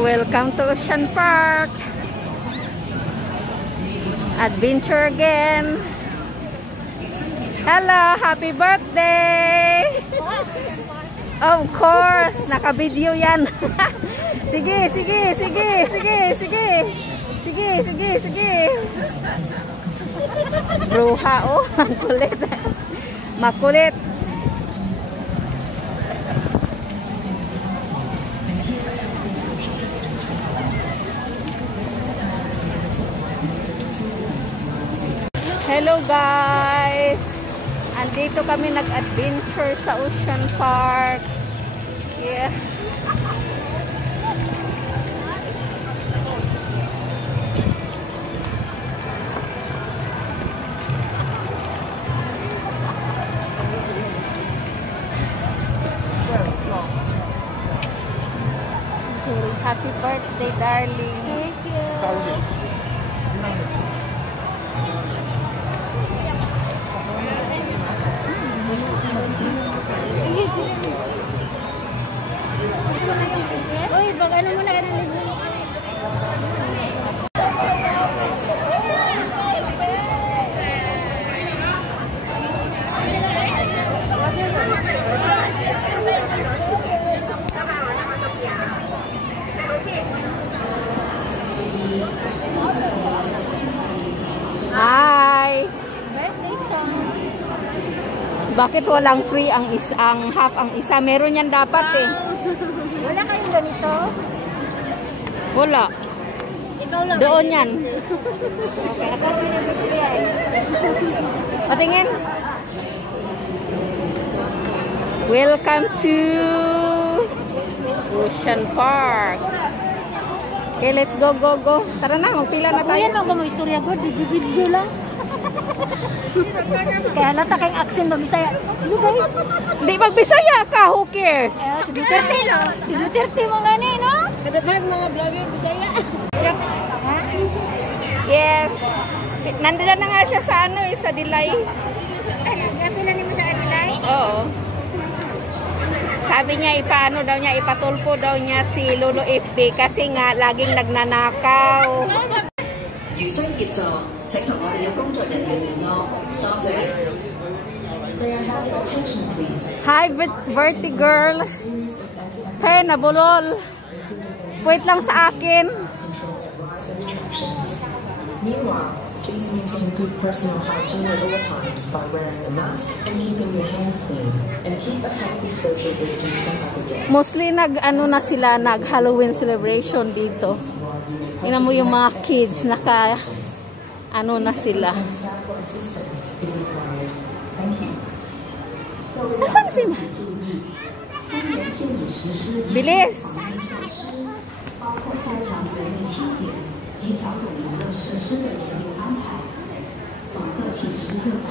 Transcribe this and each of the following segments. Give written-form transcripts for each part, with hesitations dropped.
Welcome to Ocean Park. Adventure again. Hello, happy birthday. Of course, naka-video yan. Sige. Bruha, oh, ang kulit. Makulit. Hello guys! Andito kami nag-adventure sa Ocean Park. Yeah. Happy birthday, darling. Thank you. Uy, bag-ano muna ka ng libre. Hi! Birthday song. Bakit walang free ang half ang isa? Meron yan dapat eh. Wala kayong ganito? Wala. Ikaw lang. Doon yan. Okay, ako rin yung bibigay. Patingin. Welcome to Ocean Park. Okay, let's go. Tara na, magpila na tayo. Yan mo kung istorya ko, video lang. Kaya halata kayong accent ba, Bisaya? Ano guys? Hindi, mag-Bisaya ka, who cares? Si Duterte, no? Si Duterte mo nga ni, no? Kadagdag mga vlogger, Bisaya. Yes. Nandila na nga siya sa sa Dilay. Ay, nandila ni mo siya Dilay? Oo. Sabi niya, ipatulpo daw niya si Lolo FB kasi nga laging nagnanakaw. Hi, Bertie girls. Kaya nabulol. Wait lang sa akin. Meanwhile, please maintain good personal hygiene at all times by wearing a mask and keeping your hands clean, and keep a healthy social distance from other guests. Mostly nag-Halloween celebration dito. Tingnan mo yung mga kids na sila. Nasaan si Ma? Bilis!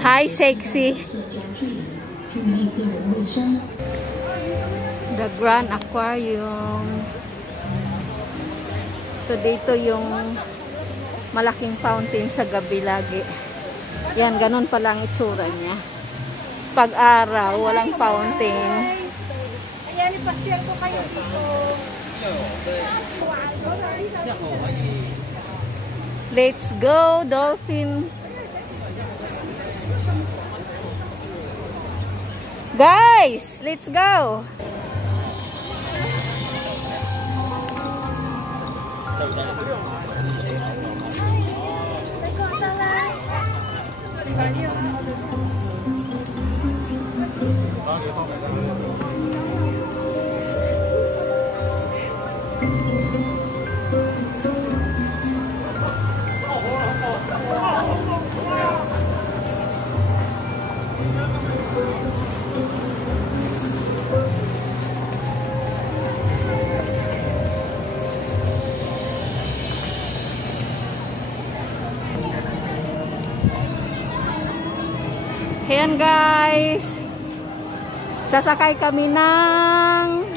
Hi, sexy. The Grand Aquarium. So dito yung malaking fountain sa gabi lagi. Yan, ganun pala ang itsura niya. Pag araw, walang fountain. Ayan, ipasyal ko kayo dito. Let's go, dolphin. Guys, let's go. Ayan guys, sasakay kami ng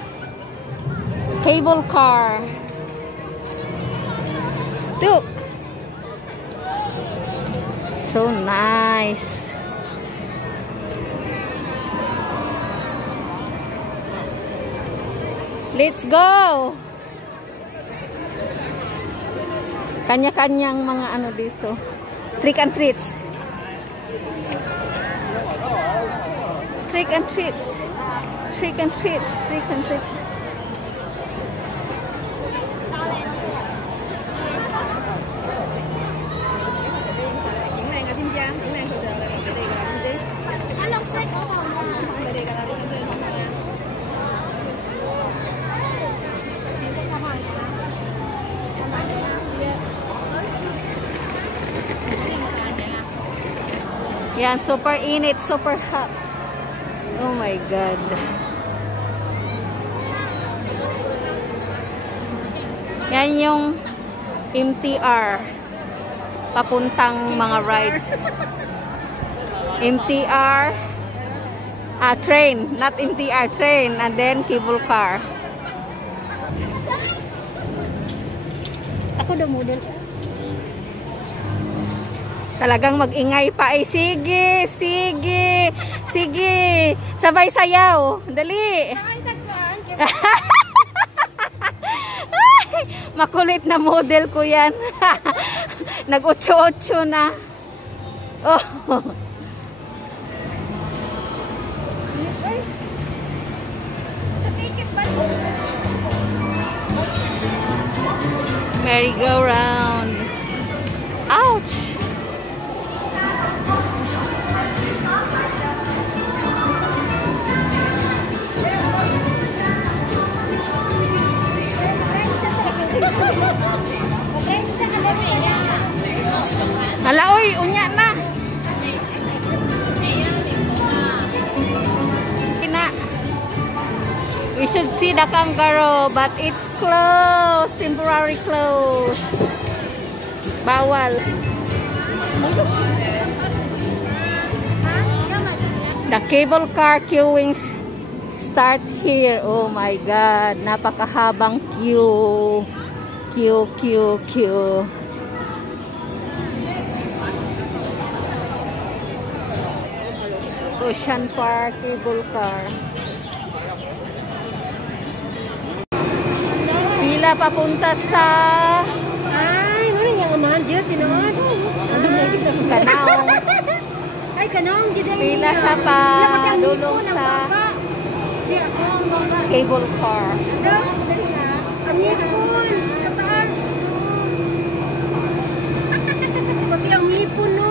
cable car. Look, so nice. Let's go. Kanya-kanyang mga ano dito. Trick and treats. Trick and treats. Trick and treats. Trick and treats. Yan, super init, super hot. Oh my God. Yan yung MTR. Papuntang mga rides. MTR. Train. Not MTR, train. And then cable car. Ako the model. Talagang mag-ingay pa eh. Sige, sige, sige. Sabay sayaw. Dali. Makulit na model ko yan. Nag-8-8 na. Oh. Merry-go-round. Ouch! Hala, oy, unya na. We should see the kangaroo, but it's closed, temporary closed. Bawal. The cable car queuing start here. Oh my God, napakahabang queue. Queue. Ocean Park cable car. Pila papunta sa Ay, ano yung manjut, tinood? Kanaong. Ay, kanaong. Pila sa pa dulong sa cable car. Ang ngipon, sa taas. Pati ang ngipon, no?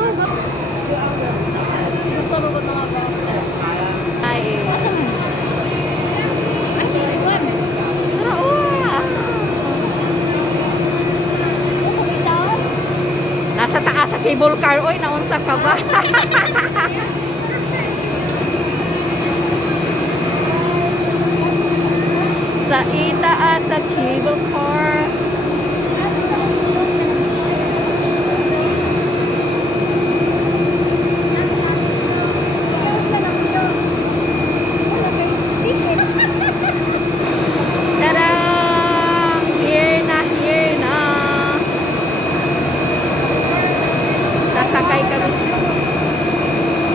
Ay. Nasa taas sa cable car. Oy, naunsa ka ba? Sa itaas sa cable car. Tada! Here na. Nasakay kami.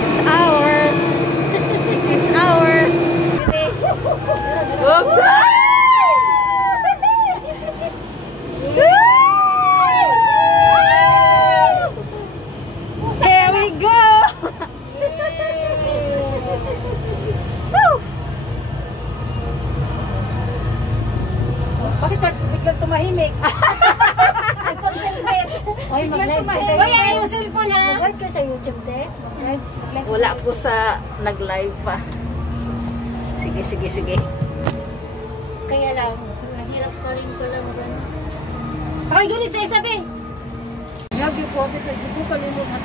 It's ours. It's ours. Oops! Here we go! Bakit biglang tumahimik? Nag-concentrate. Oy, mag-live ka sa YouTube. Oy, ay yung cellphone ha. Mag-live ka sa YouTube, te. Wala po sa nag-live pa. Sige. Kaya lang, nahirap ka rin ko lang. Ay, gunit sa isabi. Lagi ko, hindi ko kalimutan.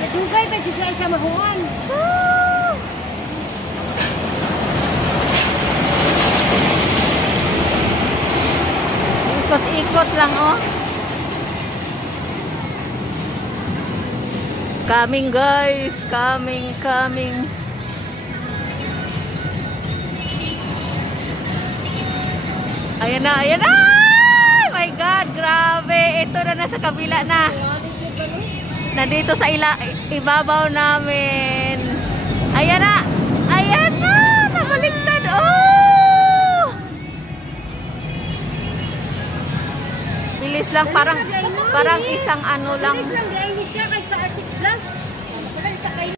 Nadugay pa juga siya mahuwan. Ikot-ikot lang, oh. Coming, guys. Coming. Ayan na. Oh my God, grabe. Ito na nasa kabila na. Nandito sa ibabaw namin. Ayan na. Nabaliktad. Oh! lang, parang isang ano lang. Bilis lang, gaya niya siya kaysa Arctic Plus. Sa kayo.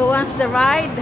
Who wants the ride?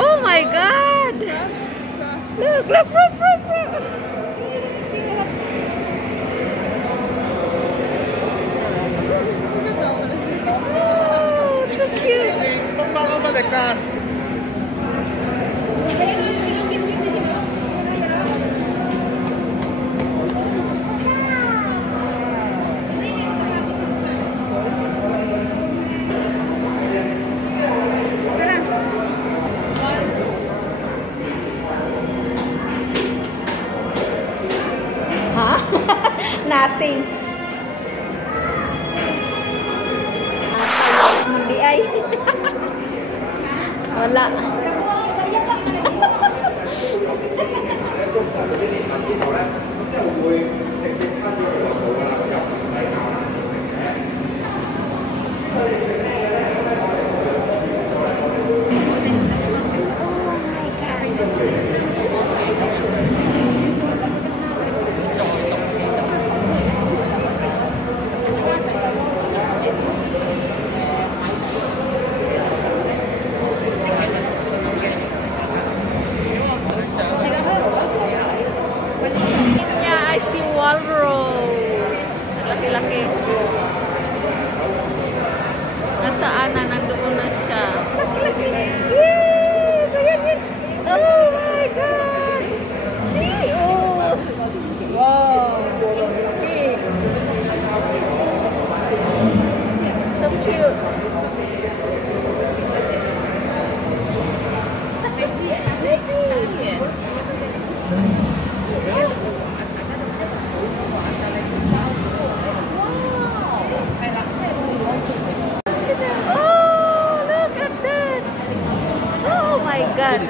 Oh my God! Look! Oh, so cute! Huh? Nothing. Hindi ay. Wala. I see walrus. Laki-laki. Nasaan na? Nandoon na siya. Laki-laki. Yes! Ayan yun. Oh my God! See? Oh! Wow! So cute. Oh my God! Oh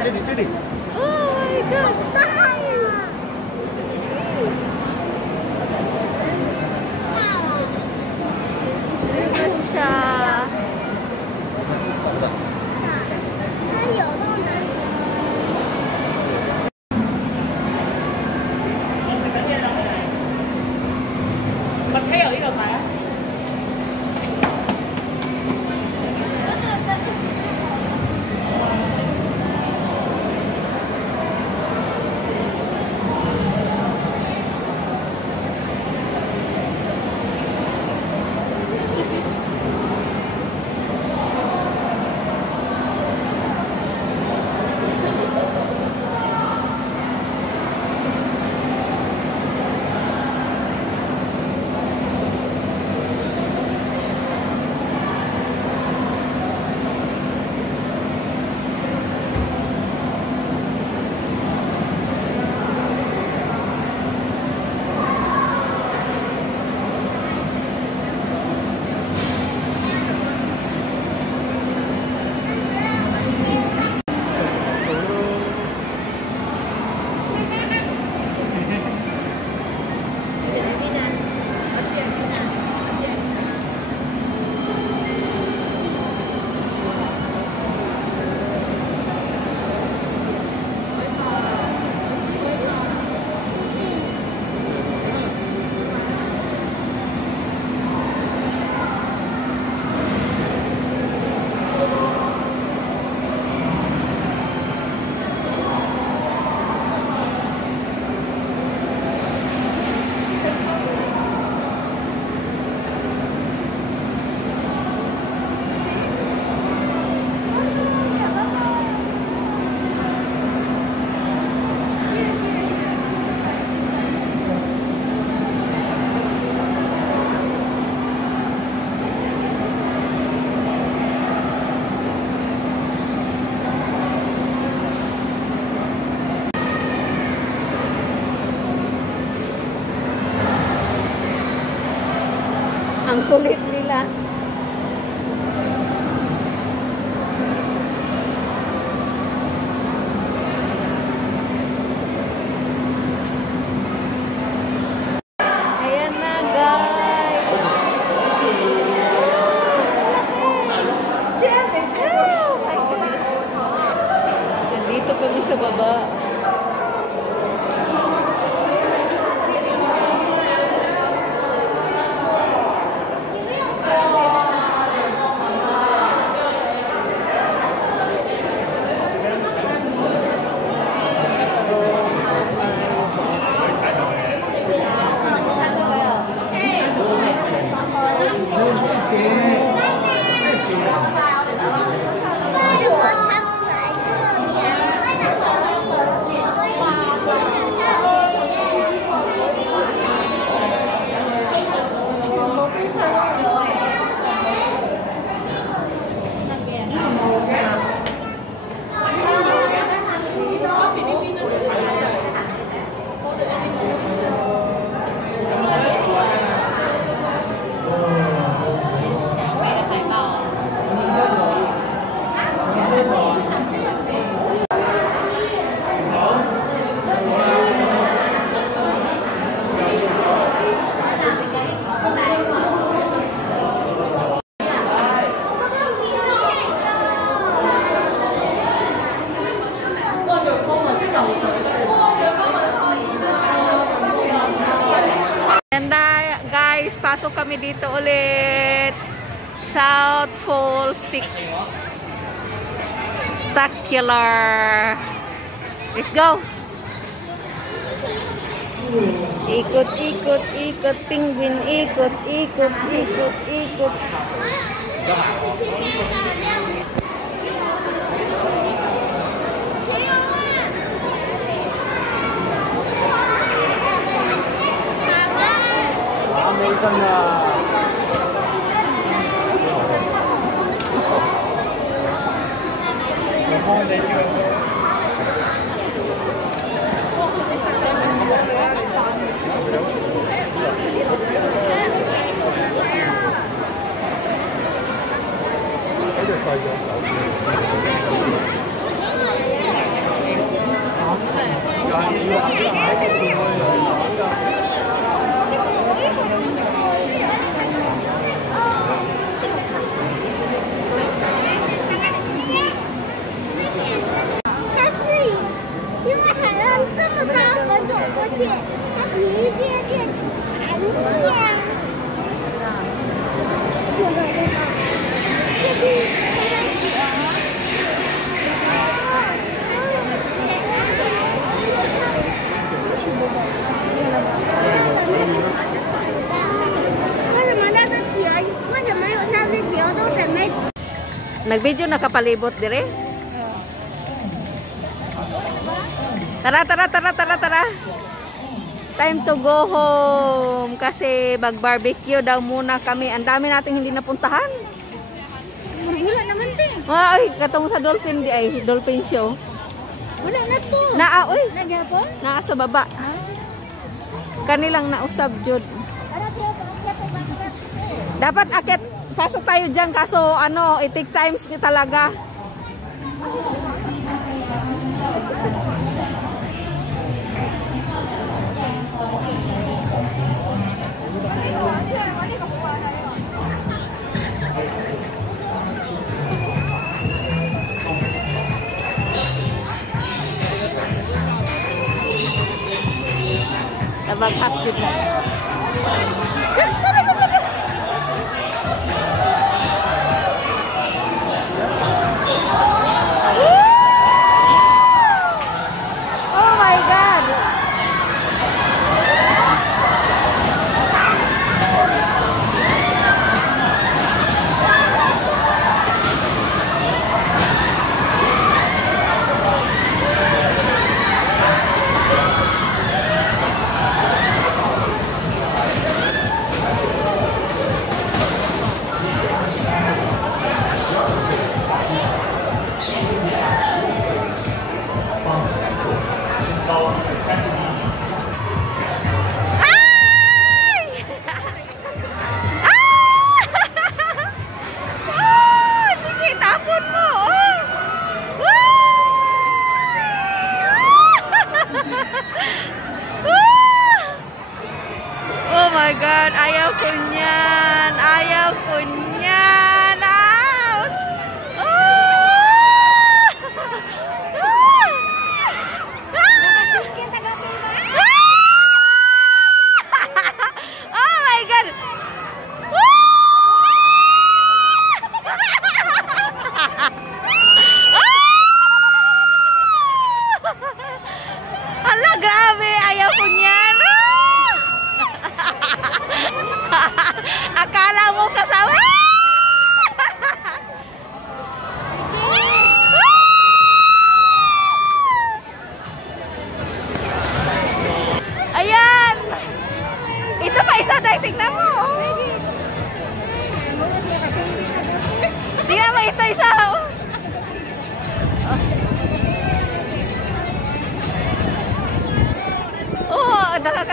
my God! Ayan siya. Ang kulit nila. Ayan na, guys. Nandito kami sa baba. Guys, pasok kami dito ulit. South Falls Spectacular. Let's go. Ikot, ikot, ikot, penguin, ikot, ikot, ikot, ikot. Nag-video nakapalibot dire. Tara, tara, tara, tara, tara. Time to go home kasi mag-barbecue daw muna kami. Ang dami nating hindi napuntahan. Wala naman din. Ay, katong sa dolphin di ay, dolphin show. Wala na to. Naa, oy. Nagyapon? Naa sa baba. Kanilang nausab jud. Dapat akit pasok tayo dyan kaso ano, it-take times ni talaga. Tabaghak jud mo. Oh my God!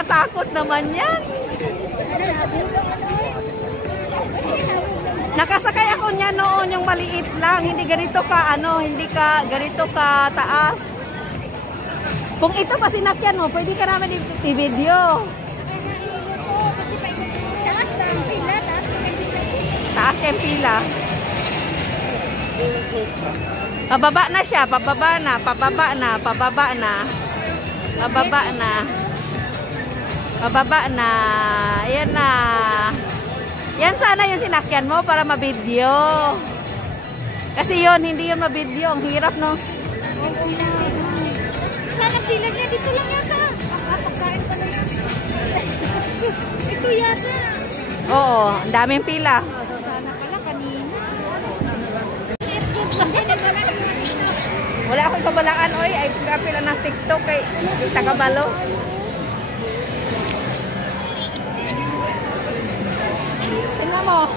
nakakatakot naman yan. Nakasakay ako niya noon, yung maliit lang. Hindi ganito ka, hindi ka ganito ka taas. Kung ito pa sinakyan mo, pwede ka naman i-video. Taas kayong pila. Pababa na siya, pababa na, pababa na, pababa na. Pababa na. Pababa na. Ayan na. Yan sana yung sinakyan mo para mabidyo. Kasi yun, hindi yun mabidyo. Ang hirap, no? Sana pila niya. Dito lang yata. Pagkain pa na yan. Ito yata. Oo, ang daming pila. Sana pala kanina. Wala akong kabalaan, oy. Ay, pila ng TikTok kay Tagabalo. Tingnan mo.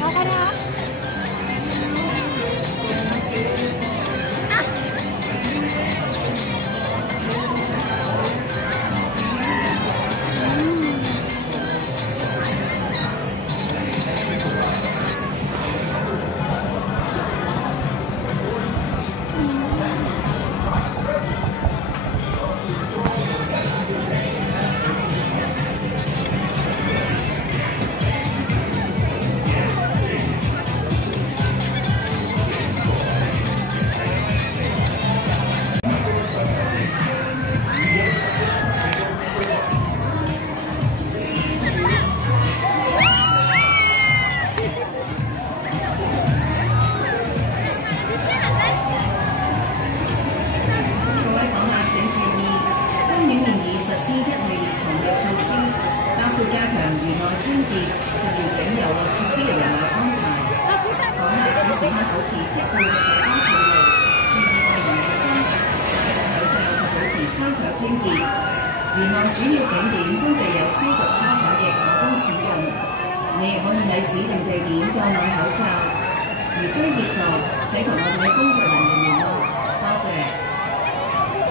Okay na.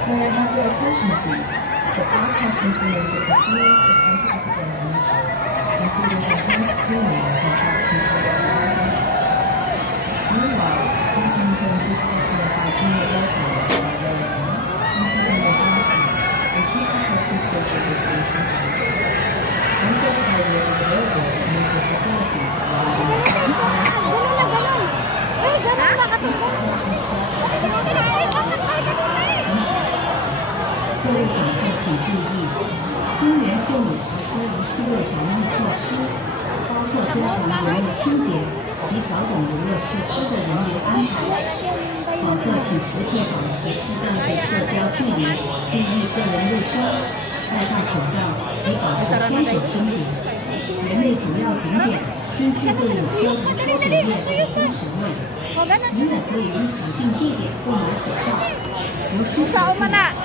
May I have your attention, please? The park has implemented a series of anti-epidemic measures, including enhanced cleaning and contact control of housing. Meanwhile, please maintain good personal hygiene at all times by wearing a mask, including your hands and keep precautions social distancing practices. Hand sanitizer is available at many facilities while you may use mask or 各位访客请注意，公园现已实施一系列防疫措施，包括加强园内清洁及调整游乐设施的人员安排。访客请时刻保持适当的社交距离，注意个人卫生，戴上口罩及保持双手清洁。园内主要景点均具备有消毒搓手液和喷水位，您也可以于指定地点购买口罩。 如需请注，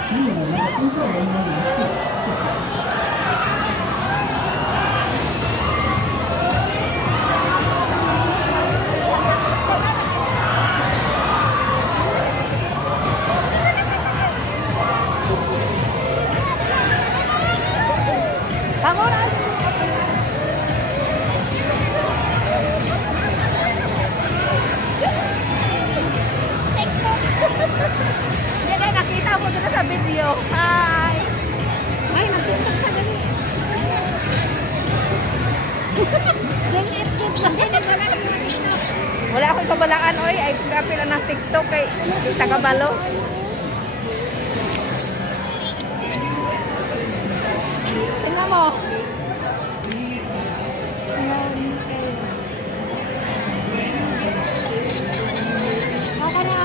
请与我们的工作人员联系，谢谢。 Nakita mo dito sa video. Hi! Ay, nagpunta ka dali. Wala akong kabalaan, oy. Ay, pila ng TikTok kay Tagabalo. Tingnan mo. Okay na.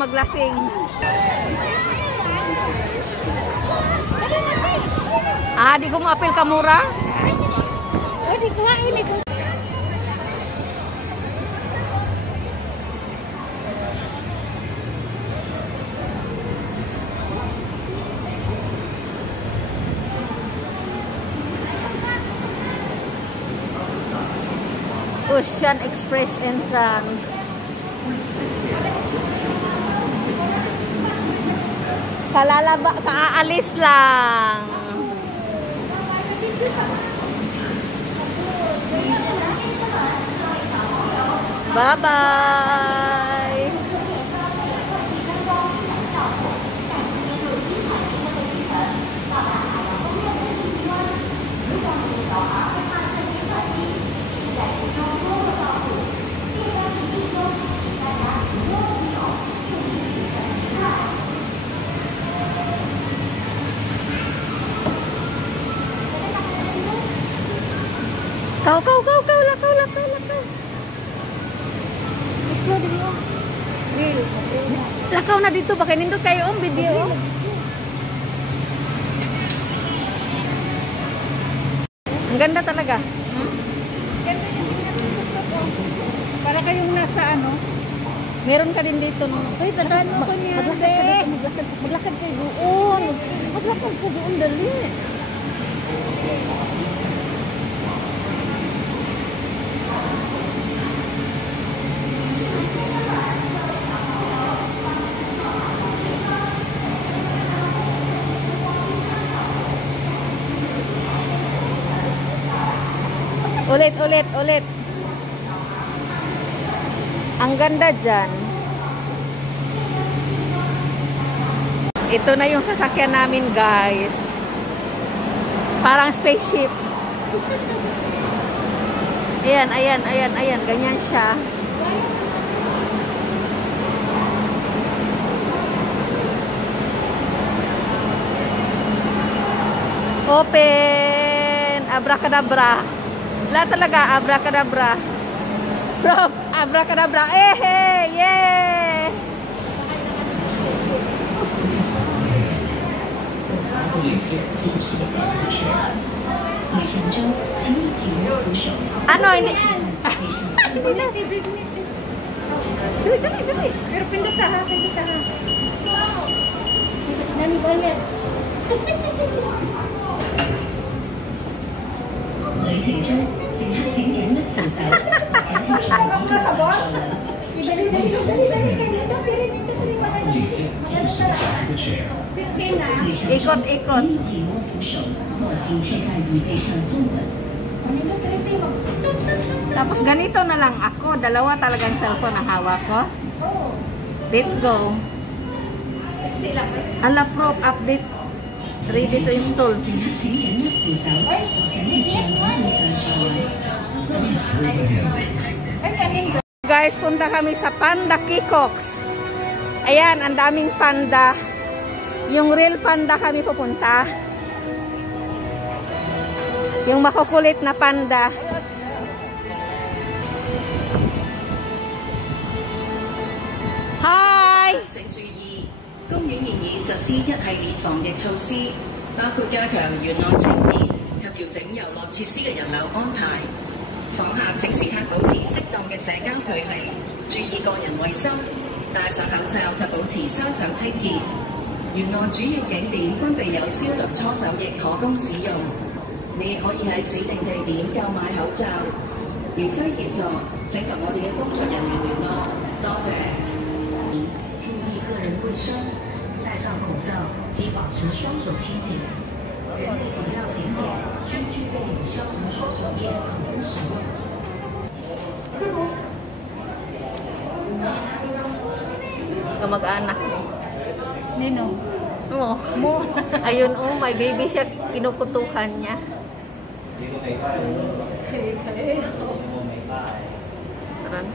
maglasing. Ah, di ko ma-apil ka mura? Oh, di ko ini ko. Ocean Express entrance. Kaalis lang. Bye-bye. Kau, lakaw. Ito din mo. Lakaw na dito, baka nindot kayo ang video. Ang ganda talaga. Ganda yung para kayong nasa ano. Meron ka din dito. No? Uy, pasahan mo ko niya. Maglakad kayo doon. Maglakad ko doon, dali. Ulit. Ang ganda dyan. Ito na yung sasakyan namin, guys. Parang spaceship. Ayan. Ganyan siya. Open! Abracadabra. Wala talaga, abracadabra. Bro, abracadabra. Yeah! 回程中，请你紧握扶手。 Ano, hindi. Dali. Pero pindot ka ha, pindot ka ha. Kasi nami banget. 回程中，乘客請緊握扶手，緊貼在椅背上坐穩。 Ikot. 请你紧握扶手，握紧贴在椅背上坐稳。 Tapos ganito na lang ako. Dalawa talagang cellphone na hawak ko. Let's go. Ala Pro update. Ready to install. 乘客請緊握扶手，緊貼在椅背上坐穩。 Guys, punta kami sa Panda Kikox. Ayan, ang daming panda. Yung real panda kami pupunta. Yung makukulit na panda. Hi! 請注意，公園現已實施一系列防疫措施，包括加強園內清潔及調整遊樂設施嘅人流安排。訪客請時刻保持適當嘅社交距離，注意個人衛生，戴上口罩及保持雙手清潔。園內主要景點均備有消毒搓手液可供使用，你亦可以喺指定地點購買口罩。如需協助，請同我哋嘅工作人員聯絡。多謝。 注意个人卫生，戴上口罩及保持双手清洁。人类主要景点需具备消毒搓手液可供使用。 Kamag-anak mo. Nino? Oo. Mo. Ayun, may baby siya. Kinukutuhan niya. Taran.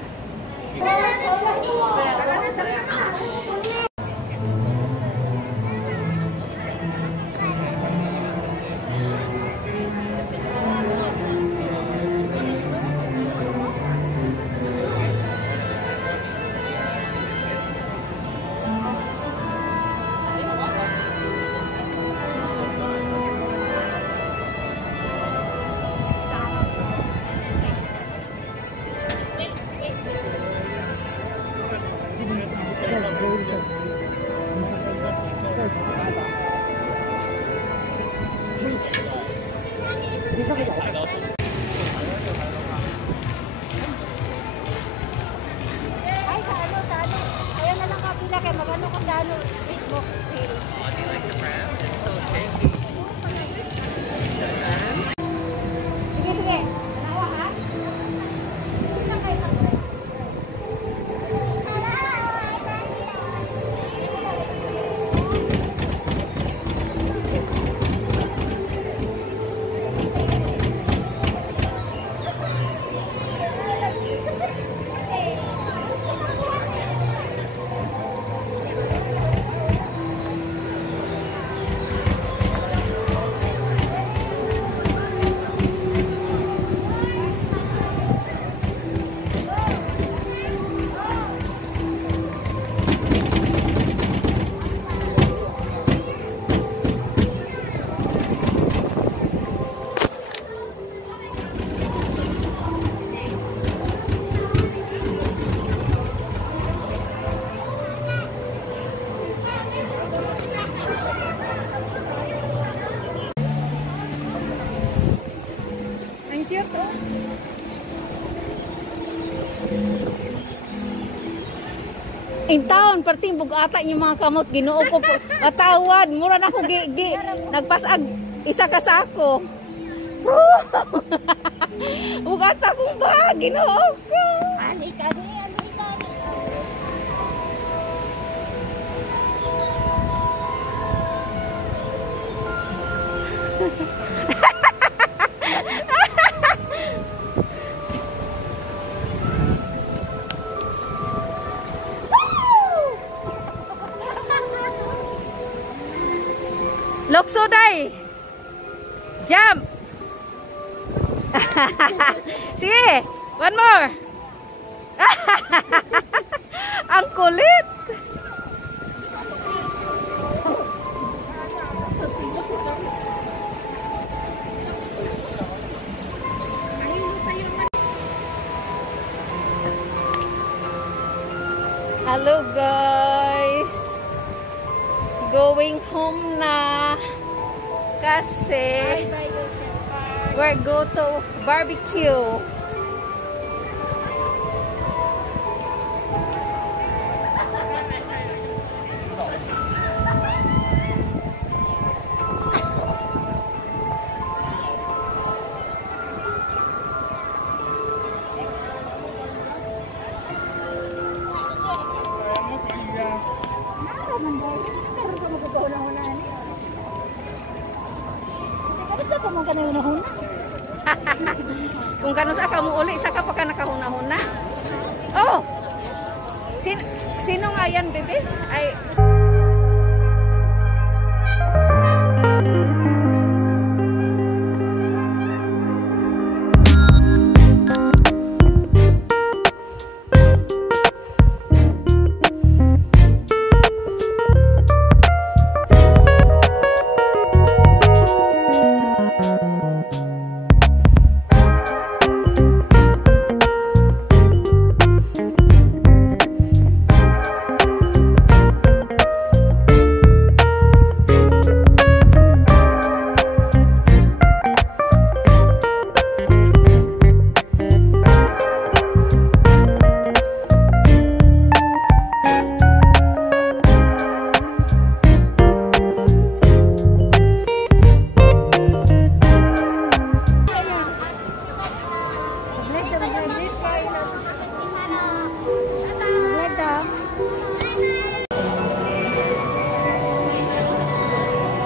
cute, oh. In town, parting bugata yung mga kamot. Ginoo ko po. Matawad. Mura na ko nagpasag. Isa ka sa ako. Bugata kong ba? Ginoo ko. Halika din, halika din. Lokso day. Jump. Sige, one more. Ang kulit. Hello guys. Going home na kasi we're go to barbecue. Kung kano sa kamu uli, saka pa ka nakahuna-huna. Oh! Sino nga yan, bebe? Ay...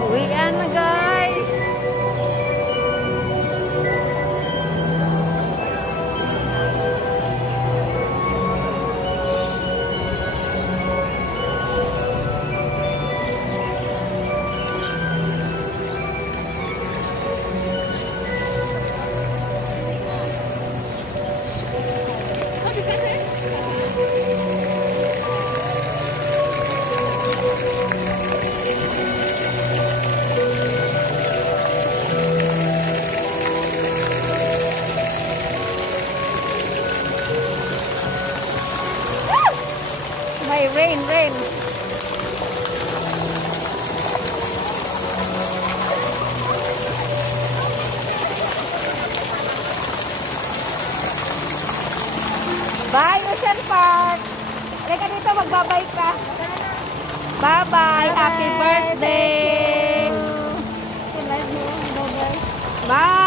Uwian na guys. May rain. Bye, Ocean Park. Halika dito, magbabay ka. Bye-bye. Happy birthday. Bye. Bye.